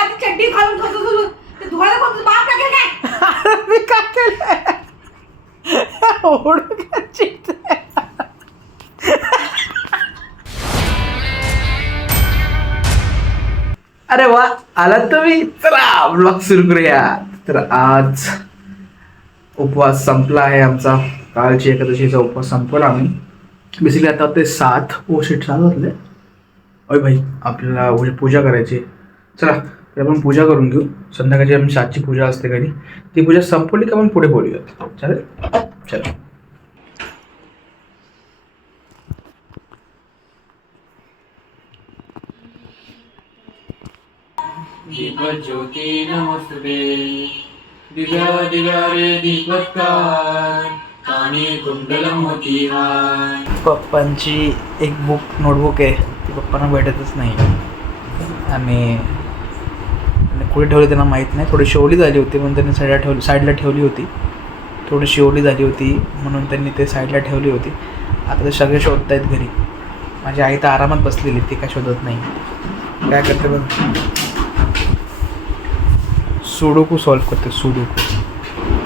आधी चड्डी घालून ठेवतो ते धुवायला कोणतं बाप टाकेल काय? मी काय केलं ओढून अरे वा आलात तुम्ही. चला ब्लॉग सुरू करूया. तर आज उपवास संपला आहे आमचा. कालची एकादशीचा उपवास संपवला आम्ही. बेसिकली आता ते 7 वाजले. अय भाई आपल्याला उद्या पूजा करायची. चला तर आपण पूजा करून घेऊ. संध्याकाळची आमची 7ची पूजा असते घरी. ती पूजा संपवली का आपण पुढे बोलूयात. चालेल चला. दीपज्योती नमस्ते दिव्या दिव्यारे दीपत्कार कानी कुंडलम मोतीहार. पप्पांची एक नोटबुक आहे ती पप्पांना भेटतच नाही आणि कुठे ठेवली त्यांना माहीत नाही. थोडी शिवली झाली होती म्हणून त्यांनी साईडला ठेवली होती. थोडी शिवली झाली होती म्हणून त्यांनी ते साईडला ठेवली होती. आता ते सगळे शोधत आहेत घरी. माझी आई तर आरामात बसलेली, ती काय शोधत नाही. काय करते बघ, सुडोकू सॉल्व करते. सुडोकू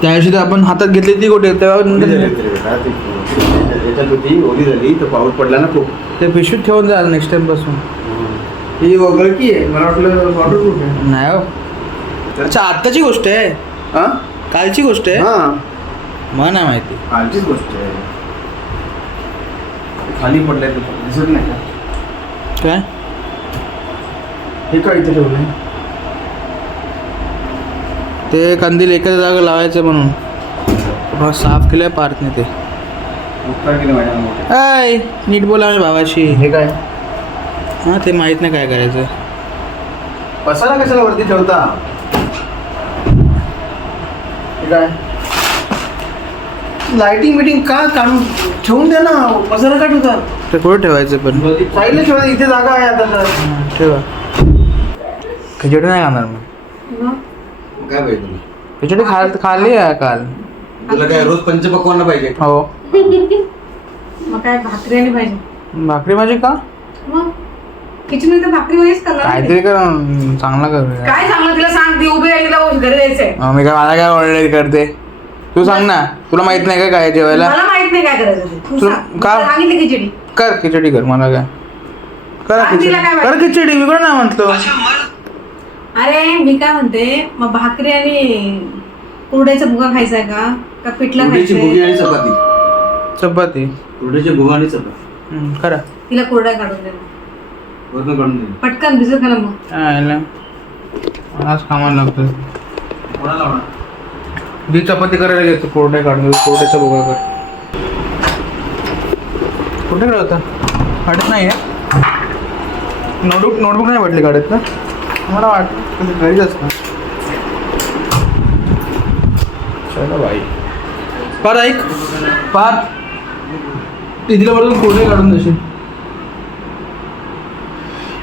त्या दिवशी तर आपण हातात घेतली ती कुठे तेव्हा ओली झाली तर पाऊस पडला ना खूप. ते पिशवीत ठेवून जा नेक्स्ट टाइम पासून. ही वगळकी आहे, मला वाटलं वॉटरप्रूफ आहे. नाही हो. अच्छा आत्ताची गोष्ट आहे. हा कालची गोष्ट आहे. हा मला नाही माहिती. कालचीच गोष्ट आहे. खाली पडलंय दिसत नाही का? काय हे काय इथे ठेवलंय? ते कंदील एकाच जागा लावायचं म्हणून साफ केलंय पार्थने. ते उपकार केले माझ्या. काय नीट बोला माझ्या भावाशी. हे काय हां ते माहीत नाही काय करायचं. पसारा कशाला वरती ठेवता? हे काय लाइटिंग बिटिंग का काढून ठेवून द्या ना. पसारा का ठेवता? ते कुठे ठेवायचं पण साईडला ठेवा. इथे जागा आहे आता तर. ठेवा. खिचडी नाही खाणार मग. काय पाहिजे तुला? खिचडी खाल्ली आहे काल. तुला काय रोज पंचपक्वान्न पाहिजे? हो. मग काय भाकरी आणि पाहिजे? भाकरी माझी का? मग किचन मध्ये भाकरी वगैरेच करणार. काहीतरी कर चांगला कर. काय सांगणार तिला? सांग ती उभी राहिली तिला घरी जायचंय. मी काय मला काय ऑर्डर करते. तू सांग ना. तुला माहित नाही का काय जेवायला? मला माहित नाही काय करायचं ते. तू सांग. का? तुला सांगितलं खिचडी कर खिचडी कर. मला काय करा सांग खिचडी. तिला काय कर खिचडी. मी कोण नाही म्हटलो. अरे मी काय म्हणते, मग भाकरी आणि कुरड्याचा भुगा खायचा आहे का पिठला कुरडीची भुगी खायचं? आणि चपाती. चपाती. कुरडीची भुगा आणि चपाती करा. तिला कुरड्या काढून दे ना. वरून काढून दे. पटकन भिजत घाला मग. मलाच कामाला लागतं. कोणाला लावणार? मी चपाती करायला घेतो. कोरड्या काढून कोरड्याचा भुगा कर. कुठे काढत होता? काढत नाही आहे. नोटबुक नाही वाटली काढत ना. मला वाटतं घरीच असतं. चला बाई. पार ऐक पार दिदीला वरून कोरडे काढून देशील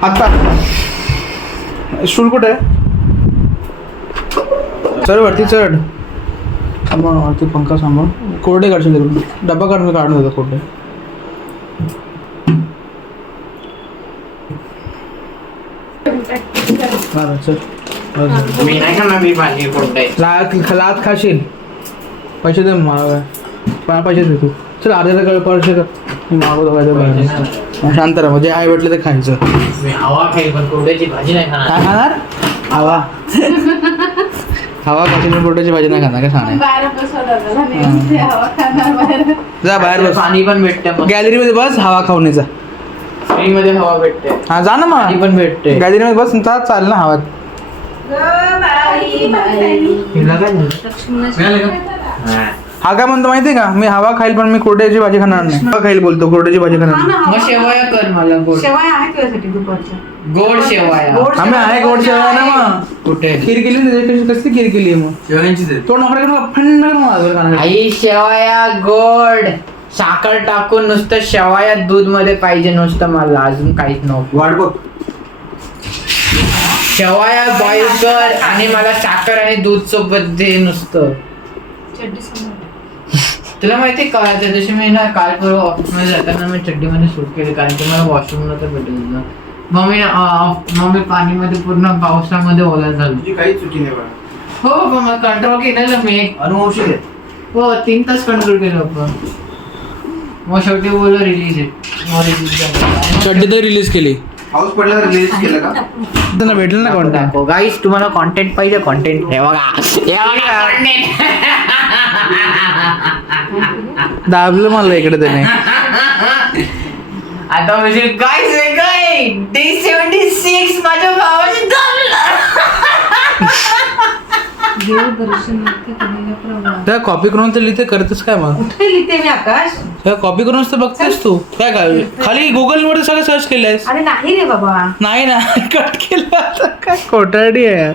आता. स्टूल कुठे आहे? चढ वरती चढ. सांभाळ वरती पंखा सांभाळ. कोरडे काढशील तिकडून. डब्बा काढून काढून होता कोरडे. चल. मी नाही खाणार. मी भाजी कोणताही लात खाशील. पैसे दे मला. पैसे दे तू. चल अर्ध्याला पैसे कर. मी मागवतो काय शांत राहा. म्हणजे आहे भेटलं ते खायचं. मी हवा खाईल पण कोरड्याची भाजी नाही खाणार. काय खाणार? हवा. हवा खाशील कोरड्याची भाजी नाही खाणार. काय सांग जा बाहेर बस. पाणी पण भेटते. गॅलरीमध्ये बस. हवा खाऊन जा. फ्री मध्ये हवा भेटते. हा जा ना पाणी मग. पण भेटते. गॅलरीमध्ये बस. चाल ना हवा. हिला काय झालं? हा काय म्हणतो माहितीये का? मी हवा खाईल पण मी कोरड्याची भाजी खाणार नाही. हवा खाईल बोलतो. कोरड्याची भाजी खाणार नाही. मग शेवया कर मला गोड. शेवाय आहे तुझ्यासाठी दुपारच्या. गोड शेवया. आम्ही आहे गोड शेवया ना मग. कुठे? खीर केली ना. कसली खीर केली मग? शेवयांचीच आहे. तो नोकरी फंड खाणार. आई शेवया गोड साखर टाकून नुसतं शेवया दूध मध्ये पाहिजे नुसतं मला. अजून काहीच नको. वाट बघ. शेवया बॉईल कर आणि मला साखर आणि दूध सोबत दे नुसतं. चड्डी समोर. तुला माहिती का त्या दिवशी मी ना काल परवा ऑफिसमध्ये जाताना मी चड्डीमध्ये सूट केली कारण की मला वॉशरूमला तर भेटत होतं. मम्मी पाणीमध्ये पूर्ण पावसामध्ये ओला झाली. तुझी काहीच चुकी नाही बघा. हो मग कंट्रोल केलेलं मी. अनुवंशिक आहे. हो 3 तास कंट्रोल केलं होतं. मग शेवटी बोललो रिलीज आहे. चड्डी तर रिलीज केली. पाऊस पडला तर रिलीज केलं का? त्यांना भेटलं ना कॉन्टॅक्ट. गाईस तुम्हाला कॉन्टेंट पाहिजे कॉन्टेंट हे बघा दाबलं मला इकडे त्याने. आता म्हणजे गाईस हे काय D76 माझ्या भावाने देव दर्शन नित्य केलेल्या प्रवास. त्या कॉपी करून तर लिहिते करतेस काय मग? कुठे लिहिते मी आकाश? त्या कॉपी करूनच तर बघतेस तू काय काय खाली गुगल वर सगळं सर्च केलंयस. अरे नाही रे बाबा. नाही ना कट केलं आता काय खोटारडी आहे यार.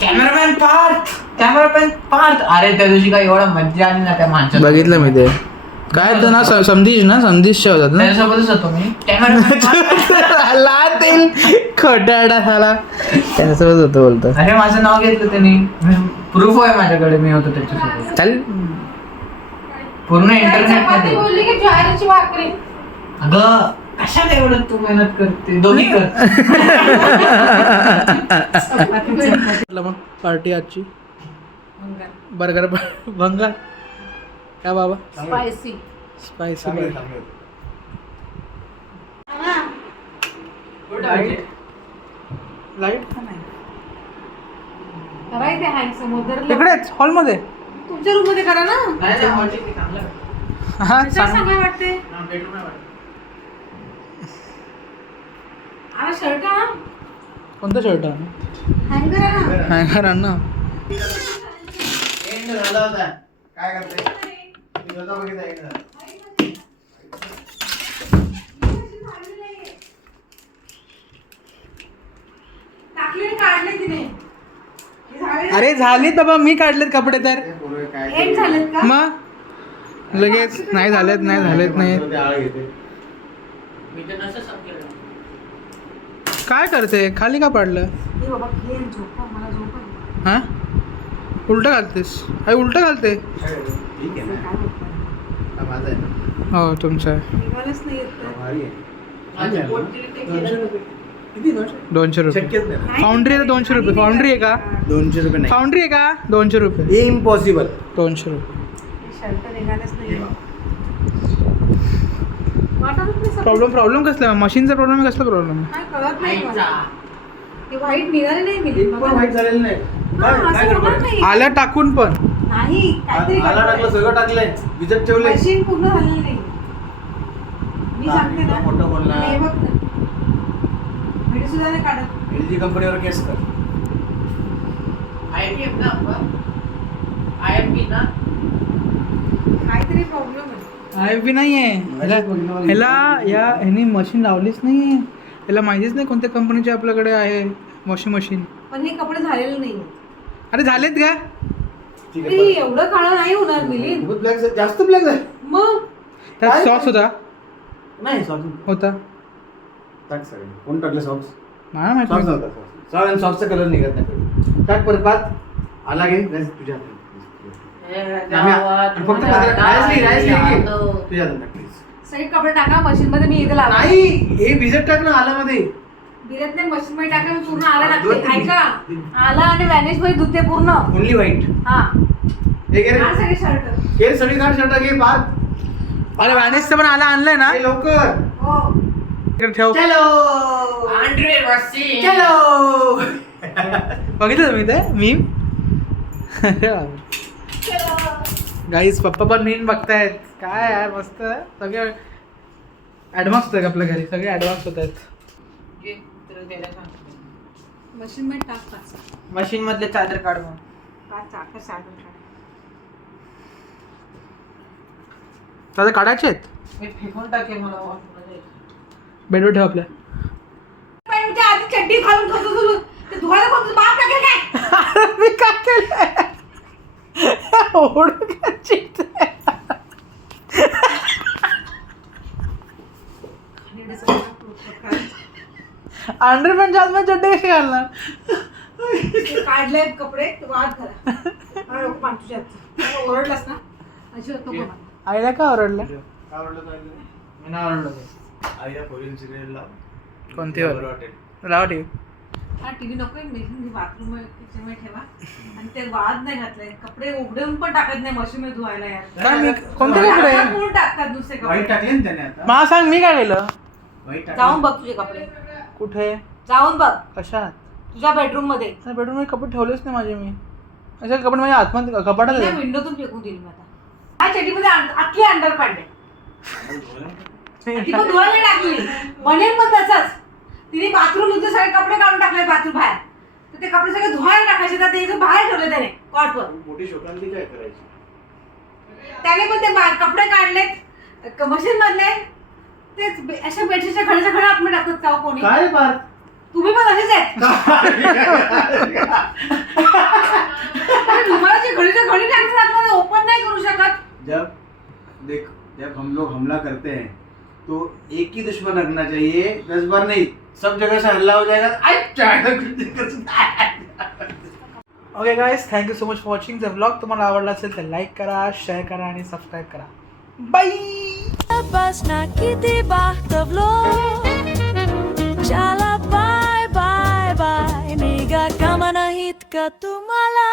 कॅमेरामॅन पार्थ अरे त्या दिवशी काय एवढा मज्जा आली ना त्या माणसाला. बघितलं मी ते काय तर ना समधीश होतात ना त्याच्यासोबतच होतो मी. कॅमेरामॅन खोटारडा झाला त्यांच्यासोबत होतं बोलतो. अरे माझं नाव घेतलं त्यांनी. प्रूफ आहे माझ्याकडे मी होतो त्याच्यासोबत. चल पूर्ण इंटरनेट मध्ये. बोलली की ज्वारीची भाकरी. अगं कशाला एवढं तू मेहनत करते दोन्ही कर. मग पार्टी आजची बर्गर भंगार काय बाबा स्पायसी. स्पायसी चांगलं, चांगलं. लाईट का नाही करायचे हँग समोर इकडेच हॉलमध्ये. तुमच्या रूम मध्ये करा ना. हा कशाला सांगायला वाटते? अरे शर्ट ना कोणता शर्ट हँग करा ना. हँगर आण ना. एंड झाला होता. काय करते? मी स्वतः बघितलं एंड झाला. टाकले काढले तिने. हे झाले ना? अरे झालीत बाबा मी काढलेत कपडे तर हे पोरं काय एंड झालेत का? मग लगेच नाही झालेत नाही ते आळ घेते. काय करते खाली का पाडलं. हे बाबा खेळ झोपा मला झोपा. हा उलट घालतेस आई उलट घालते. ठीक आहे ना. काय होतं? हा माझा आहे ना. हो तुमचं आहे. निघालच नाही येत तर. भारी आहे. 200 रुपये शक्यच नाही. फाउंड्री आहे 200 रुपये. फाउंड्री आहे का 200 रुपये नाही. फाउंड्री आहे का 200 रुपये. इम्पॉसिबल. 200 रुपये. शर्ट निघालच नाही. वाटतच नाही सर. प्रॉब्लेम कसला मशीनचा प्रॉब्लेम आहे कसला प्रॉब्लेम आहे. काय कळत नाही मला. ते व्हाईट निघाले नाही मी. एक पण वाईट झालेलं नाही. हा, काय असं गडबड होणार आहे? नाही. आल्या टाकून पण नाही काहीतरी आला टाकलं सगळं टाकलंय विजत ठेवलंय. मशीन पूर्ण झालेलं नाही. मी सांगते ना. खोटं बोलला. हे बघ ना. व्हिडिओ सुद्धा नाही काढत. LG कंपनीवर केस कर. काहीतरी प्रॉब्लेम आहे. आहे बी नाही आहे ह्याला ह्यानी मशीन लावलीच नाही आहे. ह्याला माहितीच नाही कोणत्या कंपनीची आपल्याकडे आहे वॉशिंग मशीन. पण हे कपडे झालेले नाही. अरे झालेत का ठीक ते आहे. एवढं काळं नाही होणार मिलिंद. खूपच ब्लॅक जास्त ब्लॅक झालं. मग त्यात काय? सॉक्स नाही सॉक्स होता टाक सगळे. कोण टाकले सॉक्स? मला माहित सॉक्स नाही. नव्हता. सॉक्स आणि सॉक्सचा कलर निघत नाही. टाक परत पात. आला घे बस तुझ्या हातात. आणि फक्त राईस नाही तुझ्या हातात टाक प्लीज. सगळे कपडे टाका मशीन मध्ये. मी इथे लावणार नाही हे भिजत टाक ना आल्यामध्ये. भिरत नाही. मशीन मध्ये टाका. मी पूर्ण आला दोन टाकते. तीन. ऐका आला आणि व्हॅनिश मध्ये धुते पूर्ण. Only white. हा हे घे रे. हा सगळे शर्ट. हे सगळी काढ शर्ट घे पात. अरे वॅनिसचं पण आला आणलंय ना हे लवकर. हो इकडे ठेव. बघितलं तुम्ही ते मीम. गाईस पप्पा पण मीम बघतायत. काय यार मस्त सगळे ऍडव्हान्स होत आपल्या घरी. सगळे ऍडव्हान्स होत आहेत. मशीन मध्ये टाक पाच. मशीन मधले चादर काढ मग. पाच चाकर साधन काढ. दादा काढायचे आहेत मी फेकून टाकले मला बेडवर ठेव आपल्या. पण त्या आधी चड्डी घालून करतो तुला. ते धुवायला कोणतं बाप टाकेल काय? मी काय केलंय ओढून काय चिडतंय? अंडरपॅन्टच्या आतमध्ये चड्डी कशी घालणार. ते काढले कपडे तू आत घाला. मला लोक पाठ तुझ्या हातचं. ओरडलास ना अजिबात नको मला. आईला का ओरडलं. काय आवडलं तुला? मी नाही आवडलं. आईला कोरियन सिरियल लाव. कोणती बरं वाली? वाटेल. लावा टीव्ही. हा टीव्ही नको बाथरूम किचन मध्ये ठेवा आणि ते वाद नाही घातलाय कपडे उघडून पण टाकत नाही मशीन मध्ये धुवायला यार काय मी कोणते कपडे? आता कोण टाकतात दुसरे वाईट कपडे टाकले ना त्याने आता मला सांग मी काय केलं? वाईट जाऊन बघ तुझे कपडे कुठे? जाऊन बघ कशात? तुझ्या बेडरूम मध्ये बेडरूम मध्ये कपडे ठेवलेच नाही माझे मी. असे कपडे माझ्या आतमध्ये कपाटात तिला आहे. विंडोतून फेकून दिली मी आता हा चेटीमध्ये आतली अंडर पाडले ती पण धुवायला टाकली बनेल पण तसंच तिने बाथरूम मध्ये सगळे कपडे काढून टाकले बाथरूम बाहेर तर ते कपडे सगळे धुवायला टाकायचे तर ते इथं बाहेर ठेवले त्याने कॉटवर मोठी शोकांती काय करायची त्याने पण ते कपडे काढलेत मशीन मधले तेच अशा बेडशीटच्या घड्याच्या घड्या आतमध्ये टाकतात का हो कोणी काय बात तुम्ही पण असेच आहेत रुमालाची घडीच्या घडी टाकतात आतमध्ये ओपन नाही करू शकत जब हम लोग हमला करते हैं तो एक ही दुश्मन रखना चाहिए 10 बार नहीं सब जगह से हल्ला हो जाएगा okay guys thank you so much for watching जर ब्लॉग तुम्हाला आवडला असेल तर लाईक करा शेअर करा आणि सबस्क्राईब करा bye Pas na kiti bahtavlo Chala bye bye bye Niga kama na hit ka tumala